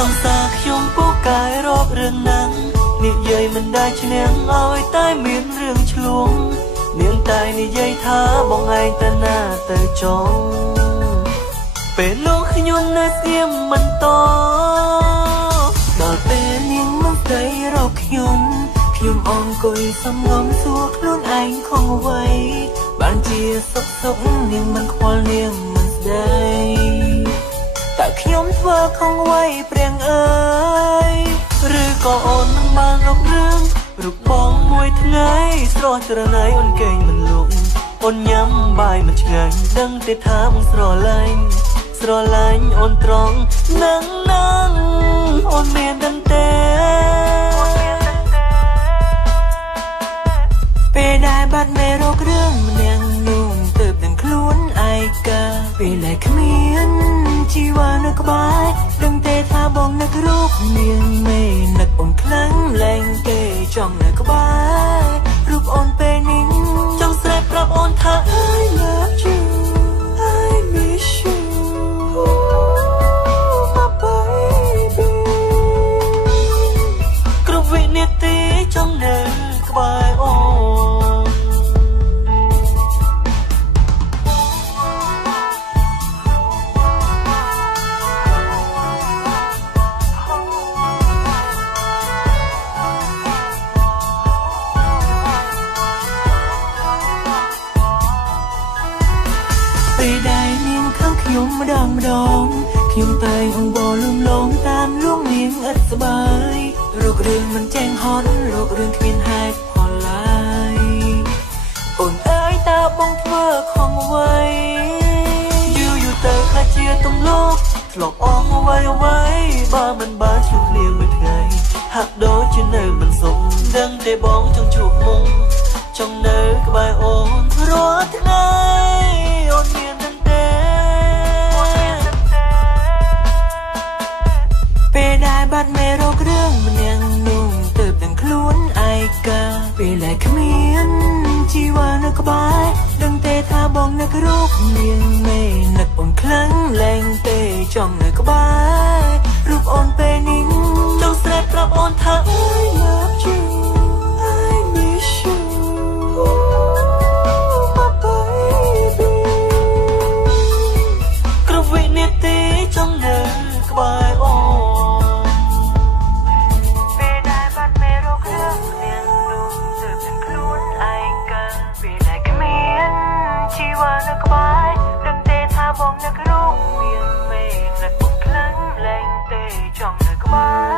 សង្សារខ្ញុំពូកាយរករឿងណាំងនិយាយមិនได้ឈ្នះឲ្យតែមានរឿងឆ្លងនាងតែនិយាយថាបងឯងទៅណាទៅចង់ពេលនោះខ្ញុំនៅស្ងៀមមិនតដល់ពេលនាងមកស្ដីរកខ្ញុំអង្គុយសំងំសួរខ្លួនឯងខំអ្វីបានជាសុខនាងមិនខ្វល់នាងមិនស្ដីតែខ្ញុំធ្វើខំអ្វីព្រៀងអើយឬក៏អូននឹងបានរករឿងរូបបងមួយថ្ងៃស្រស់ត្រណៃអូនកេងមិនលក់អូនញ៉ាំបាយមិនឆ្ងាញ់ដឹងទេថាបងស្រឡាញ់អូនត្រង់នឹងអូនមានដឹងទេពេលដែលបាត់មេរោគរឿងម្នាក់នោះទើបនឹងខ្លួនឯកាពេលដែលគ្មានជីវ៉ានៅក្បែរដឹងទេថាបងនឹករូបនាងមេនឹកអូនខ្លាំងលែងទេចង់នៅក្បែររូបអូនពេលនេះចង់ស្រែកប្រាប់អូនថា I love you I miss you my baby គ្រប់វិនាទីចង់នៅក្បែរអូនពេលដែលនាងខឹងខ្ញុំម្ដងខ្ញុំតែងអង្វរលំលងតាមលួងនាងឥតសប្បាយរករឿងមិនចេះហត់រករឿងគ្មានហេតុផលឡើយអូនអើយតើបងធ្វើខំអ្វីយូរទៅថាជាទំលោកធ្លាប់អងអ្វីបើមិនបានជួបគ្នាមួយថ្ងៃហាក់ដូចជានៅមិនសុខដឹងទេបងចង់ជួបមុំចង់នៅក្បែរអូនរាល់ថ្ងៃអូនមានដឹងទេពេលដែលបាត់មេរោគរឿងម្នាក់នោះទើបដឹងខ្លួនឯកាពេលដែលគ្មានជីវ៉ានៅក្បែរដឹងទេថាបងនឹករូបនាងមេនឹកអូនខ្លាំងលែងទេចង់នៅក្បែររូបអូនពេលនេះចង់ស្រែកប្រាប់អូនថា I love you I miss you my baby គ្រប់វិនាទីចង់នៅក្បែរអូនពេលដែលបាត់មេរោគរឿងម្នាក់នោះទើបនឹងខ្លួនឯកាពេលដែលគ្មានជីវ៉ានៅក្បែរដឹងទេថាបងនឹករូបមានមេនឹកបងខ្លាំងលែងទេចង់នៅក្បែរ